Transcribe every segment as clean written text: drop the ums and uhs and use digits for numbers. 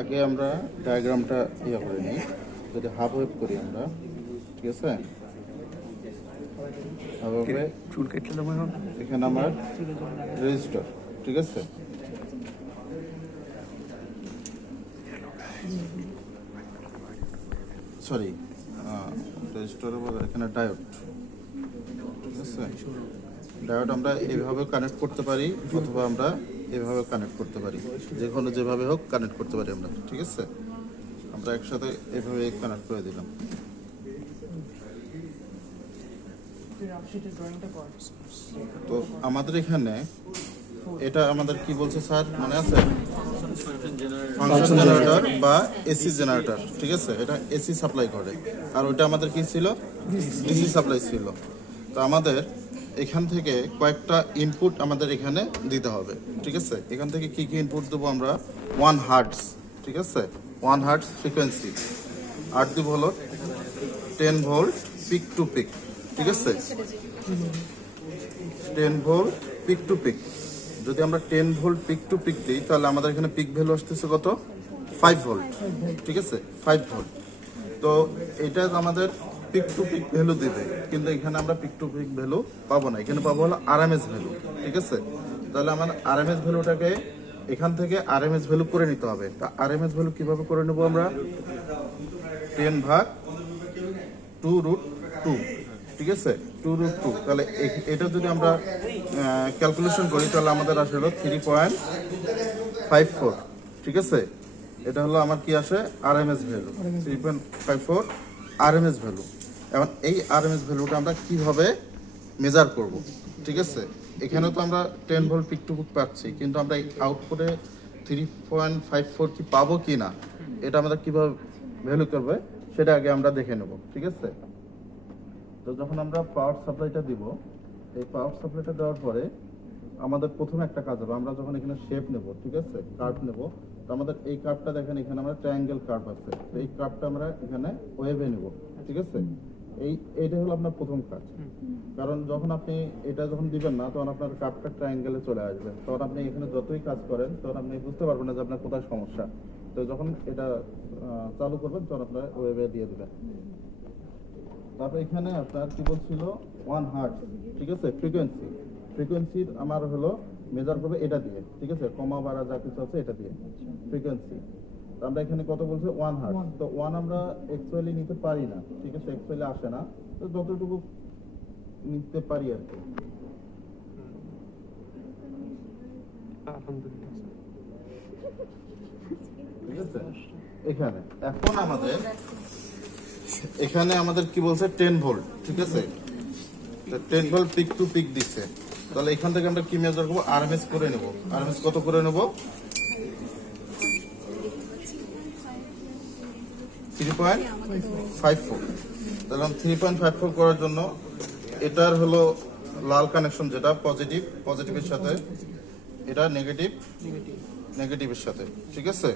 আগে আমরা ডায়াগ্রামটা ইয়ে করে নিই, যদি হাফ ওয়েভ করি আমরা, ঠিক আছে? চুল কেটে দেবো এখন। এখানে আমার রেজিস্টার, ঠিক আছে? সরি, রেজিস্টারের বলে এখানে ডায়োড, ঠিক আছে? ডায়োড আমরা এইভাবে কানেক্ট করতে পারি অথবা আমরা এভাবে কানেক্ট করতে পারি, যে কোনো যেভাবে হোক কানেক্ট করতে পারি আমরা, ঠিক আছে? আমরা একসাথে এভাবে কানেক্ট করে দিলাম। তো আমাদের এখানে এটা আমাদের কি বলছে স্যার মনে আছে? ফাংশন জেনারেটর বা এসি জেনারেটর, ঠিক আছে? এটা এসি সাপ্লাই করে, আর ওইটা আমাদের কি ছিল? ডিসি সাপ্লাই ছিল। তো আমাদের এখান থেকে কয়েকটা ইনপুট আমাদের এখানে দিতে হবে, ঠিক আছে? এখান থেকে কি কি ইনপুট দেবো আমরা? 1 হার্টজ, ঠিক আছে? 1 হার্টজ ফ্রিকোয়েন্সি, আর দিব হলো 10 ভোল্ট পিক টু পিক, ঠিক আছে? 10 ভোল্ট পিক টু পিক। যদি আমরা 10 ভোল্ট পিক টু পিক দিই তাহলে আমাদের এখানে পিক ভ্যালু আসতেছে কত? 5 ভোল্ট, ঠিক আছে? 5 ভোল্ট। তো এটা আমাদের পিক টু পিক ভ্যালু দিবে, কিন্তু এখানে আমরা পিক টু পিক ভ্যালু পাবো না, এখানে পাবো হলো আরএমএস ভ্যালু, ঠিক আছে? তাহলে আমার আরএমএস ভ্যালুটাকে এখান থেকে আরএমএস ভ্যালু করে নিতে হবে। তা আরএমএস ভ্যালু কিভাবে করে নেব আমরা? 10 ভাগ 2√2, ঠিক আছে? 2√2। তাহলে এটা যদি আমরা ক্যালকুলেশন করি তাহলে আমাদের আসে হলো 3.54, ঠিক আছে? এটা হলো আমার কি আসে? RMS value 3.54 RMS value. এখন এই আরএমএস ভ্যালুটা আমরা কিভাবে মেজার করব, ঠিক আছে? এখানে তো আমরা 10 ভোল্ট পিক টু পিক পাচ্ছি, কিন্তু আমরা এই আউটপুটে 3.54 কি পাবো কি না, এটা আমরা কিভাবে ভ্যালু করবে সেটা আগে আমরা দেখে নেব, ঠিক আছে? তো যখন আমরা পাওয়ার সাপ্লাইটা দিব, এই পাওয়ার সাপ্লাইটা দেওয়ার পরে আমাদের প্রথমে একটা কাজ হবে, আমরা যখন এখানে শেপ নেব, ঠিক আছে, কার্ভ নেব, তো আমাদের এই কার্ভটা দেখেন এখানে আমরা ট্রায়াঙ্গেল কার্ভ আছে, তো এই কার্ভটা আমরা এখানে ওয়েভে নেব, ঠিক আছে? এইটা হলো আপনার প্রথম কাজ। কারণ যখন আপনি এটা যখন দিবেন না তখন আপনার কার্ভটা ট্রায়াঙ্গেলে চলে আসবে, তখন আপনি এখানে যতই কাজ করেন তখন আপনি বুঝতে পারবেন না যে আপনার কোথায় সমস্যা। তো যখন এটা চালু করবেন তখন আপনার ওয়েভে দিয়ে দিবেন। তারপর এখানে আপনার কি বলছিল 1 হার্টজ, ঠিক আছে? ফ্রিকোয়েন্সির আমার হলো মেজার করবে এটা দিয়ে, ঠিক আছে? কমা বাড়া যা কিছু আছে এটা দিয়ে ফ্রিকোয়েন্সি। আমরা এখানে কত বলছে? 1 হার্টজ। তো 1 আমরা অ্যাকচুয়ালি নিতে পারি না, ঠিক আছে? অ্যাকচুয়ালি আসে না, তো যতটুকু নিতে পারি আর কি। ঠিক আছে? এখানে এখন আমাদের কি বলছে? 10 ভোল্ট, ঠিক আছে? 10 ভোল্ট পিক টু পিক দিচ্ছে। তাহলে এখান থেকে আমরা কি মেজার করবো? আরএমএস করে নেব। আরএমএস কত করে নেব? 3.54। তাহলে 3.54 করার জন্য এটার হলো লাল কানেকশন যেটা পজিটিভের সাথে, এটা নেগেটিভের সাথে, ঠিক আছে?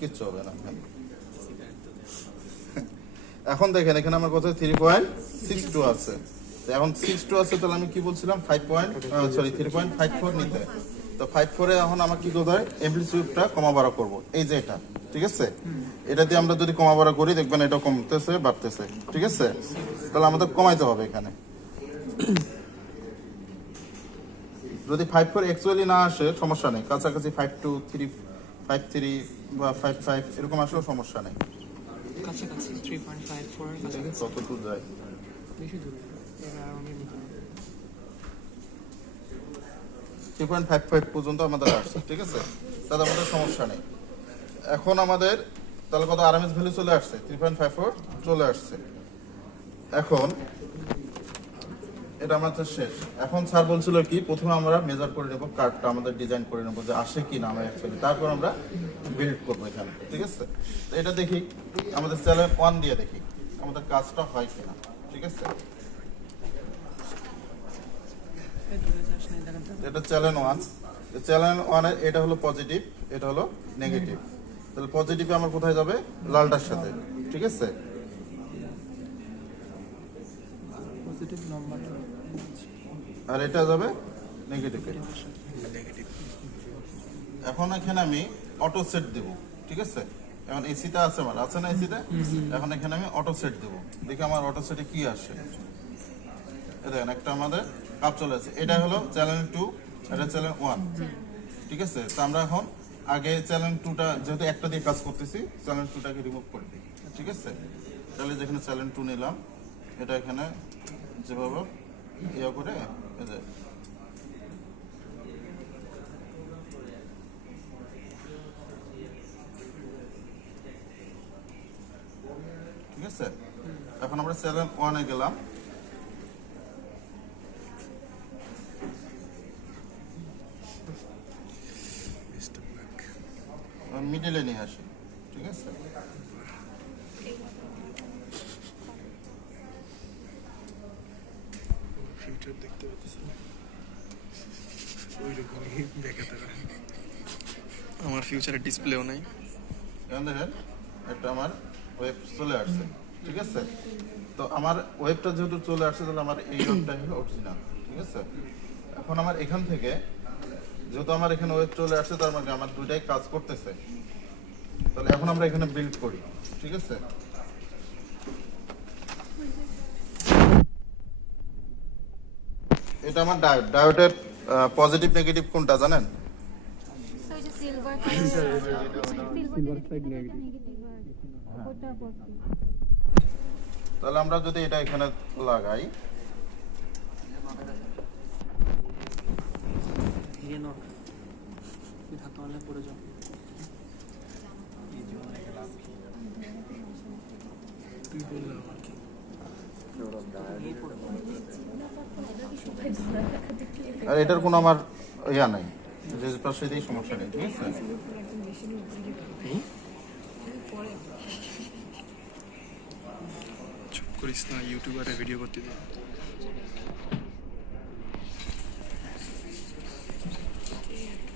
কিচ্ছু হবে না। এখন দেখেন এখানে আমার কথা 3.62 আছে। এখন 62 আছে, তাহলে আমি কি বলছিলাম? 3.54 নিতে। তো 54 এখন আমার কি করতে হয়? অ্যামপ্লিটিউডটা কমা বাড়া করব, এই যে এটা, ঠিক আছে? এটা দিয়ে আমরা যদি কমা বাড়া করি দেখবেন এটা কমতেছে বাড়তেছে, ঠিক আছে? তাহলে আমাদের কমাইতে হবে এখানে। যদি 54 অ্যাকচুয়ালি না আসে সমস্যা নেই, কাছাকাছি 52, 53 বা 55 এরকম আসলেও সমস্যা নেই। কাছাকাছি 3.54 কত দূর যায়? বেশি দূর, এরা অনেক দূর। 3.55 পর্যন্ত আমাদের আসছে, ঠিক আছে? তাহলে আমাদের সমস্যা নেই। এখন আমাদের তাহলে কত আরএমএস ভ্যালু চলে আসছে? 3.54 চলে আসছে। এখন এটা আমাদের শেষ। এখন স্যার বলছিল কি, প্রথমে আমরা মেজার করে নেব, কার্ডটা আমাদের ডিজাইন করে নেব যে আসে কি না আমরা অ্যাকচুয়ালি, তারপর আমরা বিল্ড করবো এখানে, ঠিক আছে? তো এটা দেখি, আমাদের চ্যানেল 1 দিয়ে দেখি আমাদের কাজটা হয় কিনা, ঠিক আছে? এটা চ্যানেল 1। চ্যানেল 1 এর এটা হলো পজিটিভ, এটা হলো নেগেটিভ। তাহলে পজিটিভে আমার কোথায় যাবে? লালটার সাথে, ঠিক আছে? পজিটিভ নাম্বার আর এটা যাবে নেগেটিভে। এখন এখানে আমি অটো সেট দেব, ঠিক আছে? এখন এসিতে আছে আমার, আছে না এসিতে? এখন এখানে আমি অটো সেট দেব, দেখি আমার অটো সেটে কি আসে। দেখেন একটা আমাদের কাপ চলে আসে, এটা হলো চ্যানেল 2, এটা চ্যানেল 1, ঠিক আছে? তো আমরা এখন আগে চ্যানেল 2টা যেহেতু একটা দিয়ে কাজ করতেছি, চ্যানেল 2টাকে রিমুভ করে দিই, ঠিক আছে? তাহলে যেখানে চ্যানেল 2 নিলাম, এটা এখানে যেভাবে ইয়ে করে এই যে ঠিক আছে? এখন আমরা চ্যানেল 1 এ গেলাম, মিডলে নিয়ে আসি, ঠিক আছে? ফিউচার দেখতে পাচ্ছি ওই রকমই দেখাতে পারে। আমার ফিউচারের ডিসপ্লেও নাই। এখন দেখেন একটা আমার ওয়েব চলে আসছে, ঠিক আছে? তো আমার ওয়েবটা যেহেতু চলে আসছে, তাহলে আমার এই ওয়েবটা হলো অরিজিনাল, ঠিক আছে? এখন আমার এখান থেকে যেহেতু আমার এখানে ওয়েব চলে আসছে, তার মানে আমার দুইটাই কাজ করতেছে। তাহলে এখন আমরা এখানে বিল্ড করি, ঠিক আছে? এটা আমার ডায়োড, ডায়োডের পজিটিভ নেগেটিভ কোনটা জানেন? So it's a silver color. Silver side negative. ওটা positive. তাহলে আমরা যদি এটা এখানে লাগাই, ধীরে নক তুই ধাক্কা মারলে পড়ে যাও। তুই বললাম আর কি। আর এটার কোনো আমার ইয়া নাই, যে পাশে দিয়ে সমস্যা নেই, ঠিক আছে? চুপ করিস না, ইউটিউবারে ভিডিও করতে দে।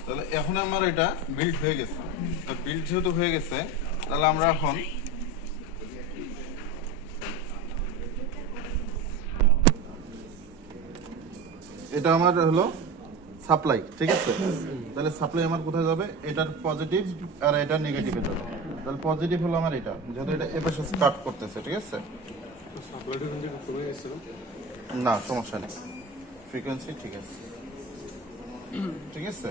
তাহলে এখন আমার এটা বিল্ড হয়ে গেছে। তো বিল্ড যেহেতু হয়ে গেছে, তাহলে আমরা এখন এটা আমার হলো সাপ্লাই, ঠিক আছে? তাহলে সাপ্লাই আমার কোথায় যাবে? এটার পজিটিভ আর এটার নেগেটিভে যাবে। তাহলে পজিটিভ হলো আমার এটা, যেহেতু এটা এপাশে স্টার্ট করতেছে, ঠিক আছে? না সমস্যা নেই, ফ্রিকোয়েন্সি ঠিক আছে, ঠিক আছে?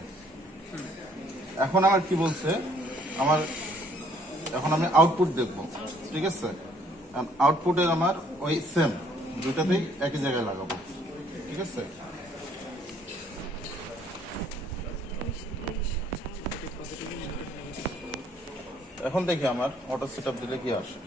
এখন আমার কি বলছে, আমার এখন আমি আউটপুট দেখবো, ঠিক আছে? আউটপুটের আমার ওই সেম দুটাতেই একই জায়গায় লাগাবো, ঠিক আছে? এখন দেখি আমার অটো সেটআপ দিলে কি আসে।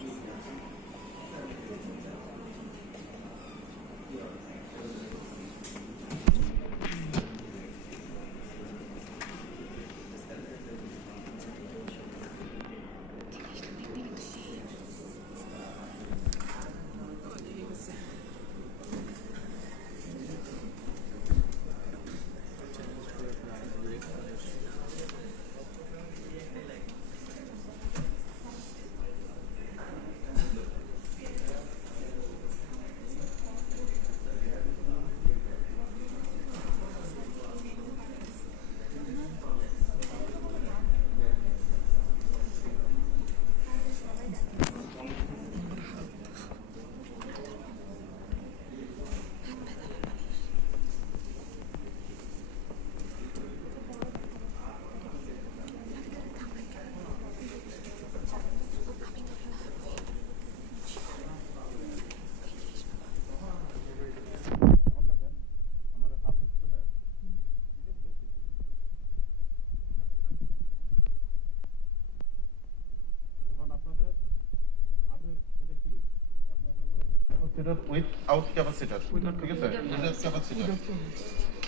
উইথ আউট ক্যাপাসিটর, ঠিক আছে? With capacitor.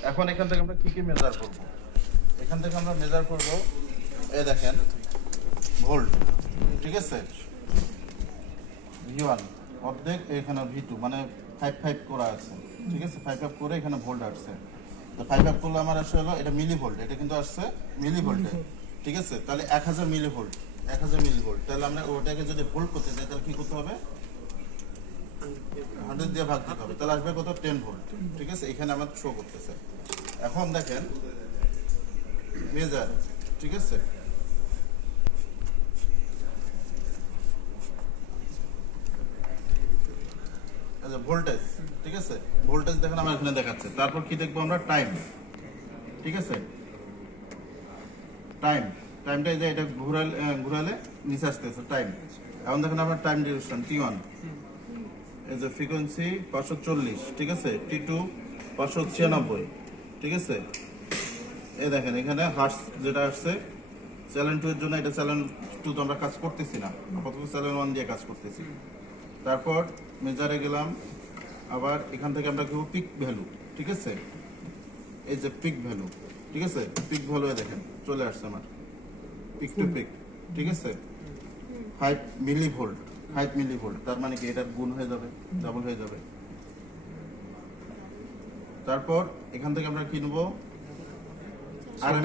এখন এখান থেকে আমরা কি কি মেজার করব? এখান থেকে আমরা মেজার করব, এই দেখেন ভোল্ট, ঠিক আছে? V1 অর্ধেক, এখানে V2 মানে 5 করা আছে, ঠিক আছে? 5 করে এখানে ভোল্ট আসছে। তো 5 করলে আমার আসলে হলো এটা মিলি ভোল্ট, এটা কিন্তু আসছে মিলি ভোল্টে, ঠিক আছে? তাহলে 1000 মিলি ভোল্ট, 1000 মিলি ভোল্ট। তাহলে আমরা ওটাকে যদি ভোল্ট করতে চাই, তাহলে কি করতে হবে? 100 দিয়ে ভাগ দিতে হবে, তাহলে আসবে কত? 10 ভোল্ট, ঠিক আছে? এখানে আমার শো করতেছে। এখন দেখেন মেজার, ঠিক আছে? ভোল্টেজ, ঠিক আছে, ভোল্টেজ দেখেন আমার এখানে দেখাচ্ছে। তারপর কি দেখবো আমরা, টাইম, ঠিক আছে, টাইমটা এই যে এটা ঘুরালে নিচে আসতেছে টাইম। এখন দেখেন আপনার টাইম ডিউরেশন T1, এই যে ফ্রিকোয়েন্সি 540, ঠিক আছে, T2 596, ঠিক আছে। এই দেখেন এখানে হার্স যেটা আসছে চ্যানেল 2 এর জন্য, এটা চ্যানেল 2 তো আমরা কাজ করতেছি না, আপাতত চ্যানেল 1 দিয়ে কাজ করতেছি। তারপর মেজারে গেলাম, আবার এখান থেকে আমরা কেউ পিক ভ্যালু, ঠিক আছে, এই যে পিক ভ্যালু, ঠিক আছে, পিক ভ্যালু দেখেন চলে আসছে আমার পিক টু পিক, ঠিক আছে, 5 মিলিভোল্ট, 5 মিলিভোল্ট। তার মানে কি এটার গুণ হয়ে যাবে, ডাবল হয়ে যাবে। তারপর এখান থেকে আমরা কি নেব,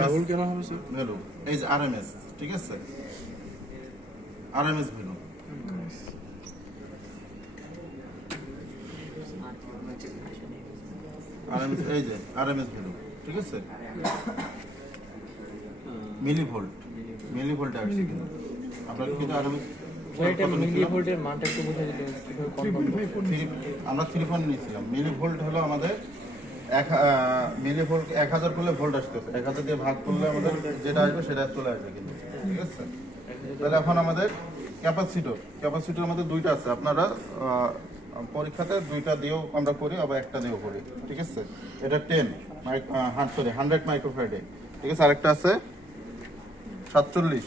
ডাবল কেন হবে স্যার? ভ্যালু, এই যে আরএমএস, ঠিক আছে, আরএমএস ভ্যালু, আরএমএস, এই যে আরএমএস ভ্যালু, ঠিক আছে, মিলিভোল্ট, মিলিভোল্ট আসছে কিনা আপনারা কিন্তু আরএমএস মিলিভোল্টের মানটা একটু বুঝিয়ে দিলে আমরা 3 নিয়েছিলাম। মিলিভোল্ট হলো আমাদের মিলিভোল্ট 1000 করলে ভোল্ট আসতেছে, 1000 দিয়ে ভাগ করলে আমাদের যেটা আসবে সেটা চলে আসবে কিন্তু, ঠিক আছে। তাহলে এখন আমাদের ক্যাপাসিটর আমাদের দুইটা আছে, আপনারা পরীক্ষাতে দুইটা দিয়েও আমরা করি, আবার একটা দিয়েও করি, ঠিক আছে। এটা 100 মাইক্রোফ্যারাডে, ঠিক আছে। আরেকটা আছে 47,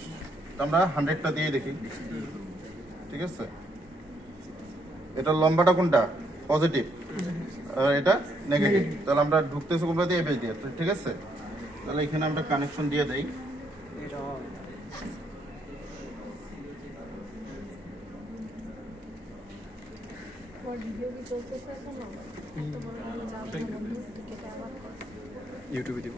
আমরা 100টা দিয়ে দেখি, ঠিক আছে। এটা লম্বাটা কোনটা, পজিটিভ, আর এটা নেগেটিভ। তাহলে আমরা ঢুকতেছি কোনটা দিয়ে, এবেজ দিয়ে, ঠিক আছে। তাহলে এখানে আমরা কানেকশন দিয়ে দেই, ইউটিউবে দিব।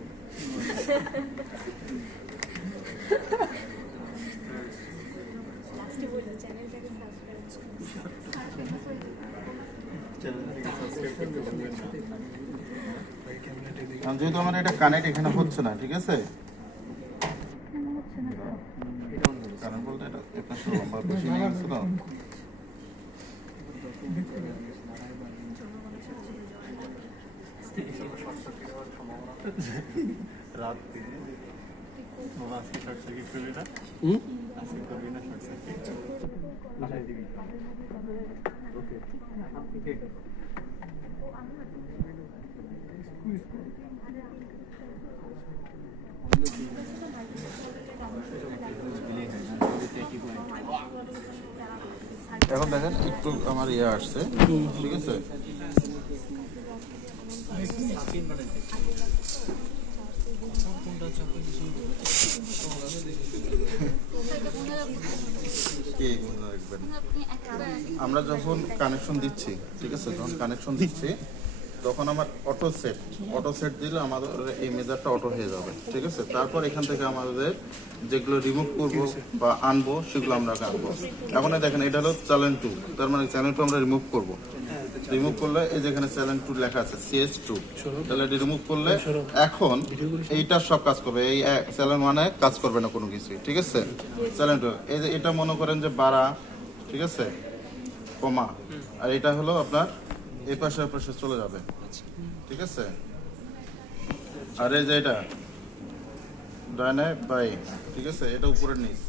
যেহেতু আমার এটা কানেক্ট এখানে হচ্ছে না, ঠিক আছে, কারণ বলতে এটা একটা লম্বা বেশি নিয়ে গেছে তো। রাত দিনে বাবা আজকে শর্ট সার্কিট করবি না, আজকে করবি না শর্ট সার্কিট, পাঠাই দিবি। ওকে এখন দেখেন একটু আমার ইয়ে আসছে, ঠিক আছে। আমরা যখন কানেকশন দিচ্ছি, ঠিক আছে, যখন কানেকশন দিচ্ছি তখন আমার অটো সেট দিলে আমাদের এই মেজারটা অটো হয়ে যাবে, ঠিক আছে। তারপর এখান থেকে আমাদের যেগুলো রিমুভ করবো বা আনবো সেগুলো আমরা আনবো। এখন দেখেন এটা হলো চ্যানেল 2, তার মানে চ্যানেল 2 আমরা রিমুভ করবো। রিমুভ করলে এই যেখানে চ্যানেল 2 লেখা আছে CS2, তাহলে এটা রিমুভ করলে এখন এইটা সব কাজ করবে, এই চ্যানেল 1-এ কাজ করবে না কোনো কিছু, ঠিক আছে। চ্যানেল 2 এই যে এটা মনে করেন যে 12, ঠিক আছে, কমা, আর এটা হলো আপনার এই পাশে পাশে চলে যাবে, ঠিক আছে। আর এই যে এটা ডানে বাই, ঠিক আছে, এটা উপরের নিচ,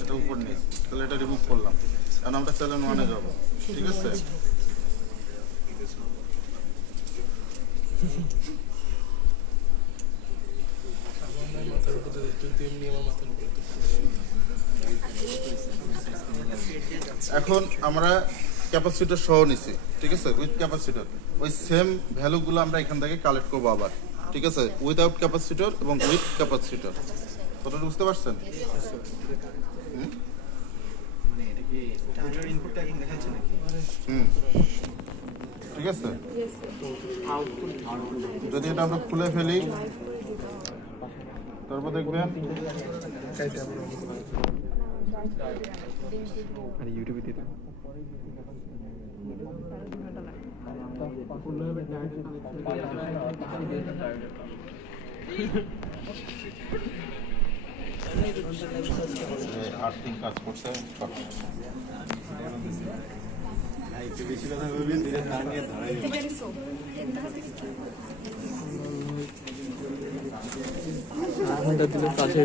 এটা উপর নিচ, তাহলে এটা রিমুভ করলাম, কারণ আমরা চ্যানেল 1-এ যাবো, ঠিক আছে। এখন আমরা ক্যাপাসিটর সহ নিছি, ঠিক আছে, উইথ ক্যাপাসিটর। ওই সেম ভ্যালুগুলো আমরা এখান থেকে কালেক্ট করবো আবার, ঠিক আছে, উইদাউট ক্যাপাসিটর এবং উইথ ক্যাপাসিটর। কথাটা বুঝতে পারছেন? ঠিক আছে। যদি এটা আমরা খুলে ফেলি তারপর দেখবেন ইউটিউবে দিয়ে দেন। আর্থিং কাজ করছে। একটু বেশি কথা বলবেন ধীরে না নিয়ে ধরাই দেবেন। আঙুলটা দিলে পাশে